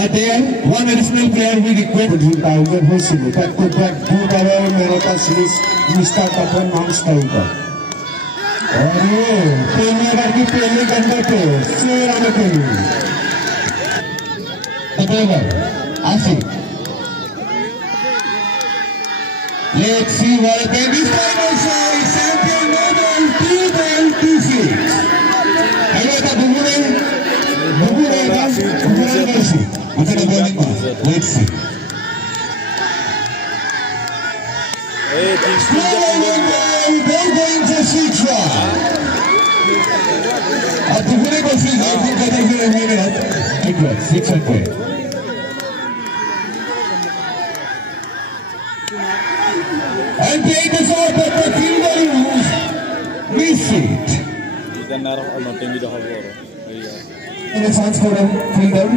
There, one additional player we request. 2000 হৈছিল back to back 2 মেৰটা series Mr. Tapan non-stop. अरे पहले बाकी पहले गंदा पे शेर आने के लिए. Tapan, आशी. Let's see what can this final show is champion Nobel 2026. Hello, ta bubure versi. What's the bowling pass? Let's see. They're going to Sitra. At bubure versi, I think that is a minute. It was 600. And playing this out, but the fielder miss it. And a chance for a fielder,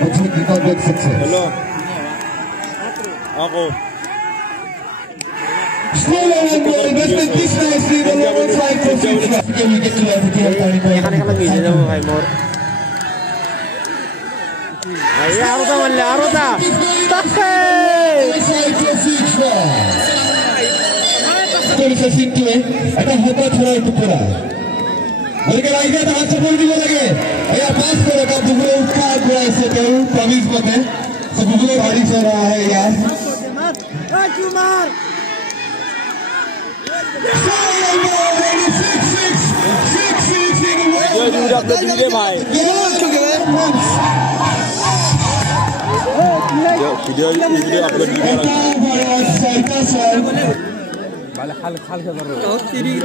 but he did not get success. Hello. Ako. Slow and goal, invested this nicely, the lower side for Sitra. Can we get to that again? Arota. It's a into it. I don't hope that's right to put out. But again, I get the answer for you again. I have passed for a couple of cards where I said, promise for them. So, Google body for yeah. Kumar!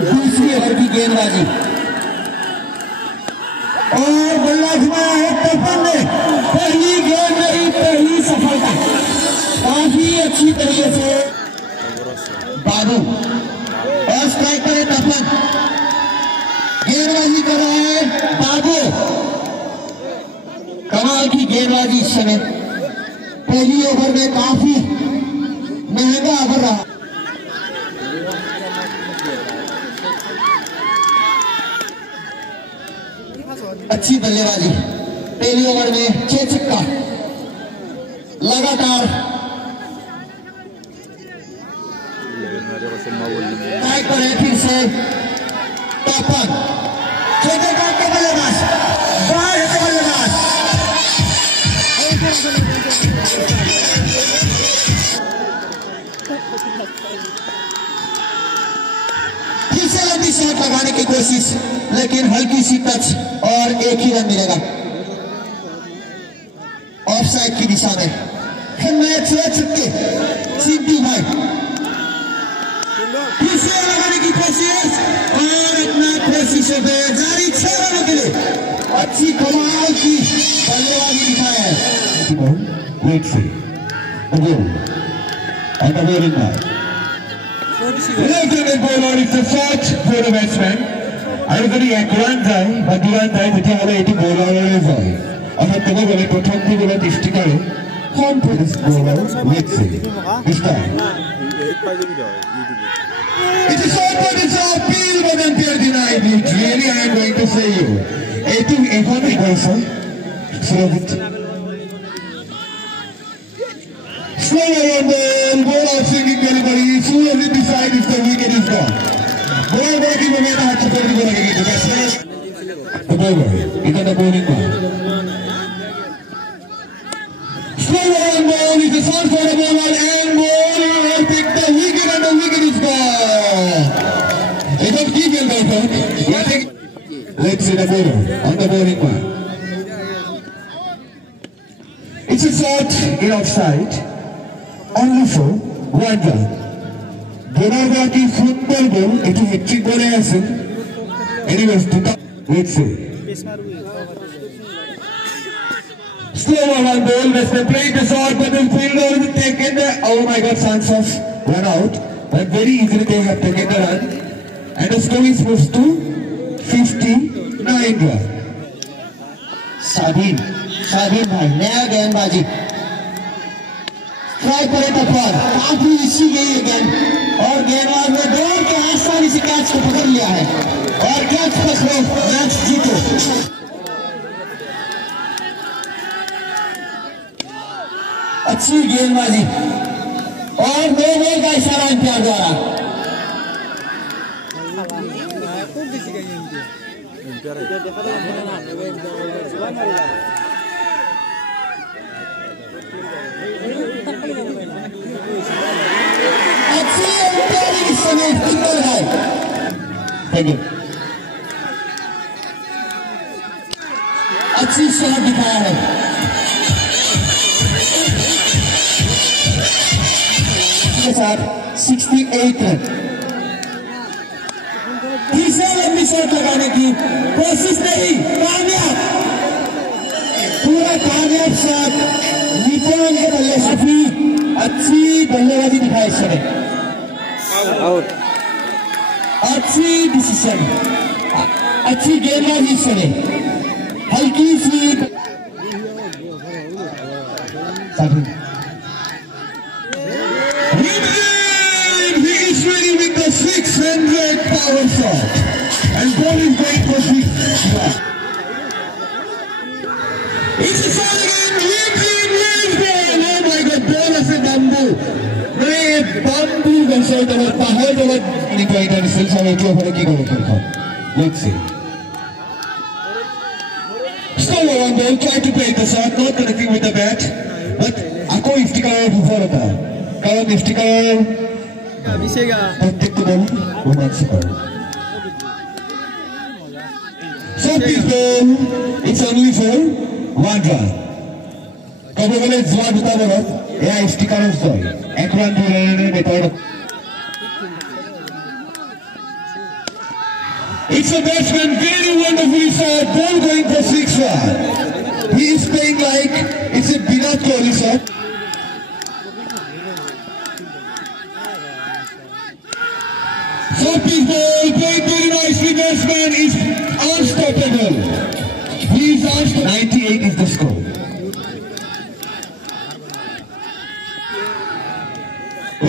दूसरी over की गेंदबाजी और बल्ला घुमाया है तपन ने. पहली गेंद नहीं, पहली सफलता काफी अच्छी तरीके से बाबू और स्ट्राइक करे तपन. गेंदबाजी कर रहा है बाबू. कमाल की गेंदबाजी इस समय पहली ओवर में काफी महंगा ओवर रहा. अच्छी बल्लेबाजी पहली ओवर में 6 छक्का लगातार. ट्राई करें फिर से तपन. छोटे काट के बल्लेबाज, बाहर के बल्लेबाज. फिर से लंबी शॉट लगाने की कोशिश, लेकिन हल्की सी टच और एक ही रन मिलेगा ऑफसाइड की दिशा में. फिर मैच 6 छक्के सिद्धू भाई. फिर से लगाने की कोशिश और अपना कोशिश जारी 6 रनों के लिए. अच्छी कमाल की बल्लेबाजी दिखाया है. Let's see. Again. On the very line. Left-handed bowler is the shot for the batsman. I was very accurate guy, but during that time, I was a bowler as well. I had to go to the top of the sticker. Confidence bowler. Let's see. This time. It is all for this appeal, but umpire denied it. Really, I am going to say you. I think if I'm a person, so slower on the ball of swinging delivery, slowly decide if the wicket is gone. Ball working away the hatch for the ball again. The bowler, he got the bowling ball. Slower on ball is the sound for the bowler and bowler will pick the wicket and the wicket is gone. It was keep your ball. Let's see the bowler on the bowling ball. It's a shot in offside. Only for 1 run. Bonarga ki sundar ball, it is hat-trick ball aise. Anyways, let's see. Slower on ball, Western playing the shot, but the fielder has taken the. Oh my God, Sansos run out. But very easily they have taken the run, and the score is moved to 59 run. Sadin bhai, नया गेंदबाजी. Try करे तपन, काफी इसी गई है गेंद और गेंदबाज ने दौड़ के आसानी से कैच को पकड़ लिया है और कैच पकड़ो, मैच जीतो. अच्छी गेंदबाजी और 2 बॉल का इशारा अंपायर द्वारा। अच्छी अंपायरिंग इस समय सुंदर है। Thank you. अच्छी शॉट दिखाया है। के साथ 68 रन। तीसरा लंबी शॉट लगाने की कोशिश नहीं, कामयाब, पूरा कामयाब शॉट। निशान के बल्ले काफी अच्छी बल्लेबाजी दिखाई इस समय। आउट। अच्छी डिसीजन, अच्छी गेंदबाजी इस समय। हल्की सी he is ready with the 600 power shot and ball is going for 6. It's a shot again. Oh my God, ball as a bamboo. Great bamboo shot over pahad over Nicoita Nisils over to over kick over. Let's see. Slow on ball, try to play the shot, not connecting with the bat. But ako iftikar before that. Kawan iftikar. Protect the ball. Woman's ball. So people, it's only for 1 run. Kabo bole jawab dita bolo. Yeah, iftikar is joy. 1 run 2 run method. It's a batsman, very wonderfully shot. Ball going for 6 run. He is playing like it's a Virat Kohli shot. So people playing very nicely. Batsman is unstoppable. He is unstoppable. 98 is the score.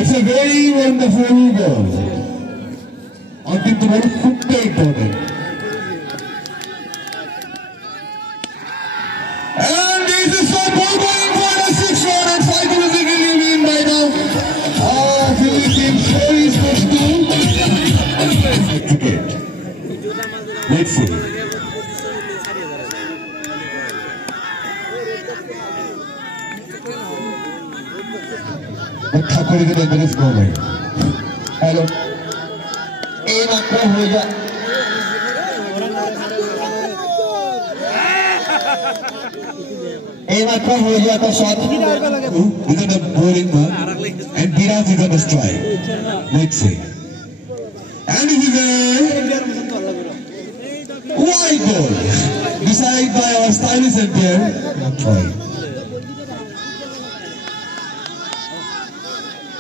It's a very wonderful ball. Until the ball foot important. And this is the ball going for a 6 run and psychologically win by now. Philippines very supposed to get. Let's see. Thakur is the best bowler. Hello. एक आंकड़ा हो जा। एक आंकड़ा हो जाता shot. Is it a bowling one? And Biraj is on the strike. Let's see. And it is a wide ball. Decided by our stylish umpire. Not trying.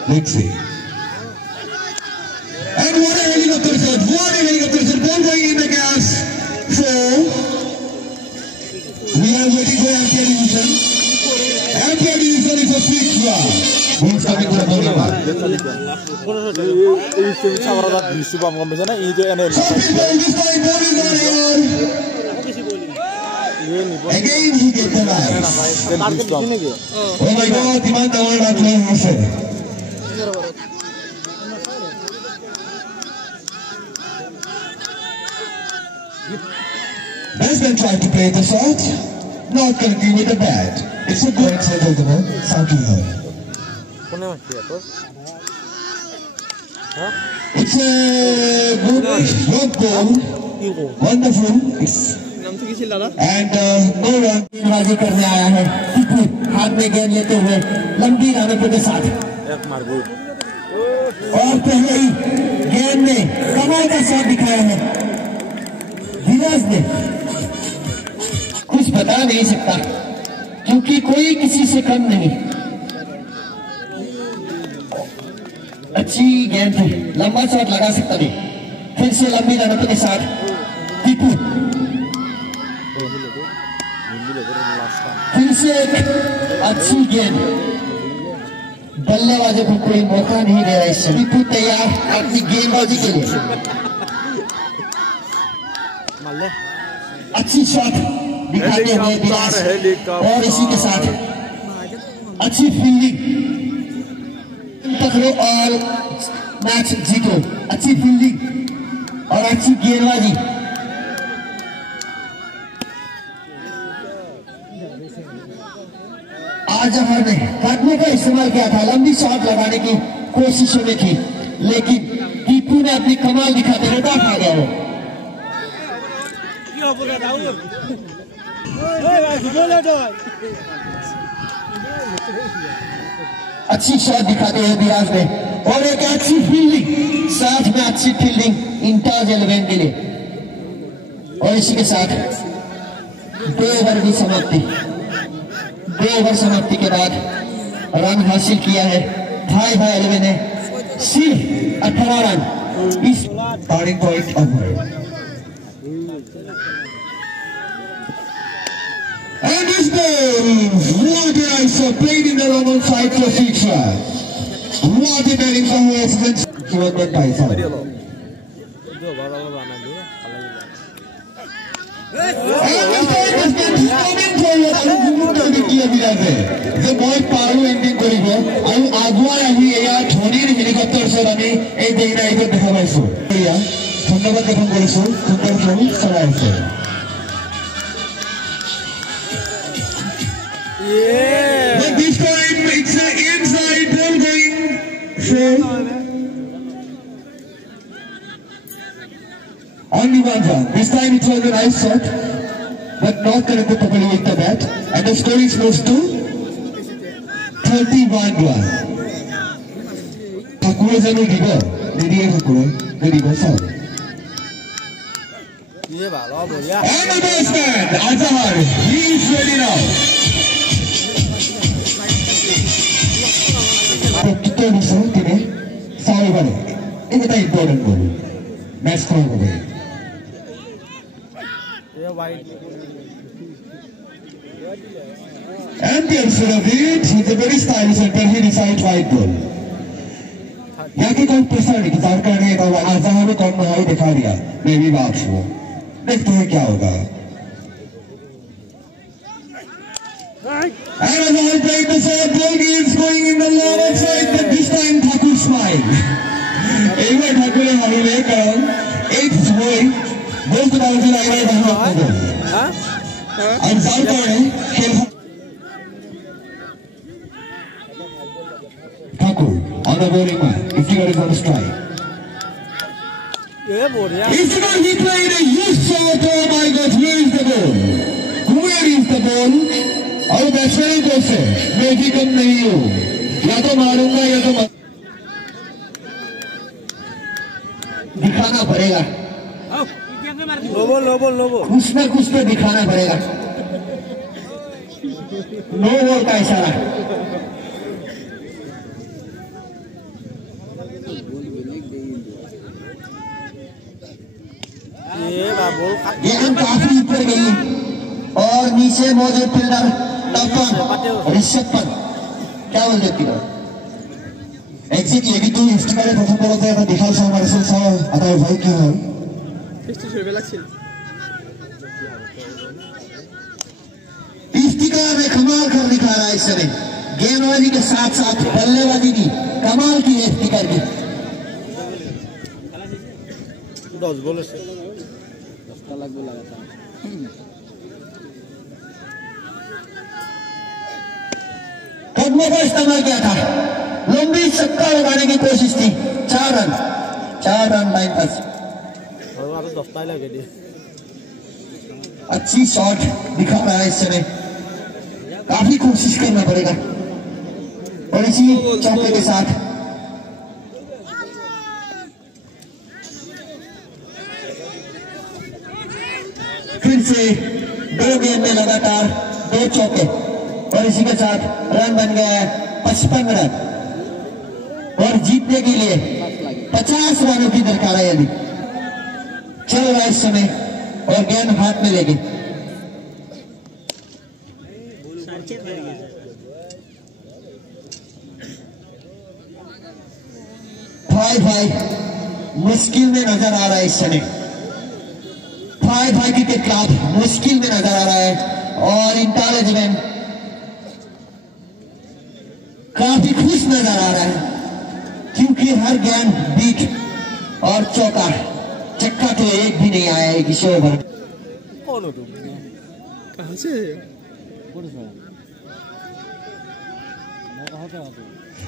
Let's see. And what a helicopter shot, what a helicopter shot, ball going in the gas. So, we are waiting for Ampere division. Ampere division is a 6 run. Who is coming to the bowling mark? So people, this time ball is on air. Again he gets the line. Oh my God, demand the world at home. Batsman tried to play the shot, not connecting with the bat. It's a good side of the ball, Saki Hall. It's a good long ball, wonderful. And no run. गेंदबाजी करने आया है टीपू, हाथ में गेंद लेते हुए लंबी रानों के साथ। और पहले ही गेंद में कमाल का शॉट दिखाया है धीरज ने। कुछ बता नहीं सकता क्योंकि कोई किसी से कम नहीं। अच्छी गेंद थी, लंबा शॉट लगा सकता नहीं। फिर से लंबी रानों के साथ टीपू, फिर से एक अच्छी गेंद। बल्लेबाजों को कोई मौका नहीं दे रहा है। टीपू तैयार अपनी गेंदबाजी के लिए। अच्छी शॉट दिखाते हुए विराज और इसी के साथ अच्छी फील्डिंग पकड़ो और मैच जीतो। अच्छी फील्डिंग और अच्छी गेंदबाजी। आजहर ने कदमों का इस्तेमाल किया था, लंबी शॉट लगाने की कोशिशों में थी, लेकिन टीपू ने अपनी कमाल दिखाते हुए खा गया वो। अच्छी शॉट दिखाते हुए विराज ने और एक अच्छी फील्डिंग, साथ में अच्छी फील्डिंग इंटाज 11 के लिए। और इसी के साथ 2 ओवर की समाप्ति। 2 ओवर समाप्ति के बाद रन हासिल किया है भाई 11 ने सिर्फ 18 रन। इस turning point over and this ball, what did I say, played in the wrong side for 6 runs. What a batting performance. Keyword that guy, sorry. যে মই পাৰো এণ্ডিং কৰিব আৰু আগুৱাই আহি এয়া ধোনীৰ হেলিকপ্টাৰ চত আমি এই দেখিনাইটো দেখা পাইছো। ধন্যবাদ জ্ঞাপন কৰিছো, সুন্দৰ খেল চলাই আছে। But this time it's an inside ball going short. Only one run. This time it was a nice shot, but not connected properly with the bat. And the score is close to 31 runs. Thakur is a giver. Ready as Thakur. Ready for sound. And the batsman, Azhar, he is ready now. Sorry, buddy. It's a very important goal. Match point away. And the answer of it is a very stylish center. He decides wide goal. यहाँ की कोई pressure नहीं, किसान करने का आज़ाद में कौन महाई दिखा दिया, मैं भी बात हूँ। देखते हैं क्या होगा। And as I played the short ball, is going in the lower side, but this time Thakur smiled. Even Thakur is having a count. It's going. Both the balls are right on the ball. And Thakur on the bowling man. If you are going to strike. It's not he played a huge shot. Oh my God, where is the ball? Where is the ball? और batsman को से मैं भी कम नहीं हूँ, या तो मारूंगा या तो दिखाना पड़ेगा। कुछ तो दिखाना पड़ेगा। नो बॉल का इशारा। गेंद काफी ऊपर गई और नीचे मौजूद फील्डर ऋषभ पंत क्या बोल देती हो? एक्जेक्टली तू इफ्तिकारे प्रथम बलতে এটা বিশাল সময় আছে স্যার আদার ভাই কি হয়? इफ्तिकार ने कमाल कर दिखाया है इसने, गेंदबाजी के साथ साथ बल्लेबाजी की कमाल की है इफ्तिकार की। 10 बॉल से 10 लाख बोल लगा था। कदमों का इस्तेमाल किया था, लंबी छक्का लगाने की कोशिश थी। 4 रन लाइन पर। अच्छी शॉट दिखा रहा है इस समय, काफी कोशिश करना पड़ेगा। और इसी चौके के साथ फिर से 2 गेंद में लगातार 2 चौके और इसी के साथ रन बन गया है 55 रन और जीतने के लिए 50 रनों की दरकार है। अभी चल रहा है इस समय और गेंद हाथ में लेके 5 मुश्किल में नजर आ रहा है इस समय। 5 क्रिकेट क्लब मुश्किल में नजर आ रहा है और इंटार 11 नजर आ रहा है, क्योंकि हर गेंद बीट और चौका चक्का तो एक भी नहीं आया है इस ओवर। कहाँ से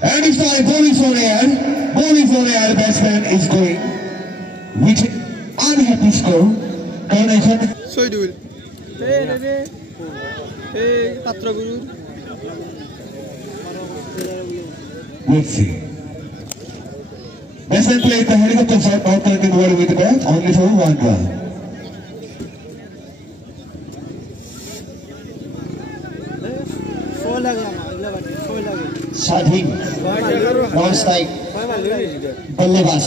And this time ball is on air. Ball is on air. Batsman is going with unhappy score. Coronation. Soidul. Hey, Patra Guru. Let's see. Batsman played the helicopter shot, not connecting the ball with the bat, only for 1 run. Sadhin, non-strike, बल्लेबाज।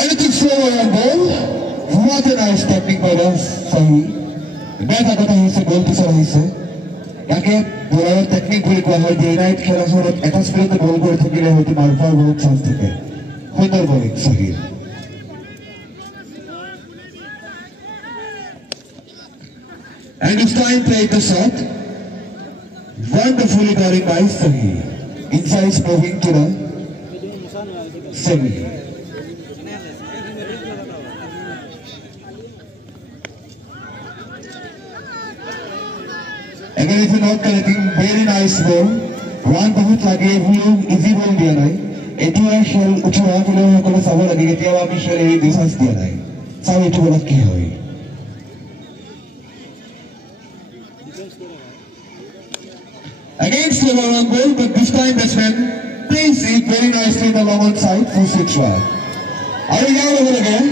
Anything slow on ball? What a nice technique by the Sahi. मैं था कहता हूँ इसे गोल किसा रही से, क्या के बोलर टेक्निक बोली को हर दिन नाइट खेला सोर एटस प्ले तो गोल को थकी रहे होती मार्फा बहुत चांस थे, खुदर बॉलिंग सही। And this time played the shot. Wonderfully bowling by Sahi. Inside moving to the semi. Again, if you're not connecting, very nice ball. Run बहुत लगे, वो easy ball दिया नहीं. एटुआ shell उचुआ के लिए कोई सवाल लगे कि क्या वापस shell एक डिस्टेंस दिया नहीं. सब एटुआ लग के हुई. Against the long ball, but this time batsman plays it very nicely on the long side for 6 run. Are you out over again?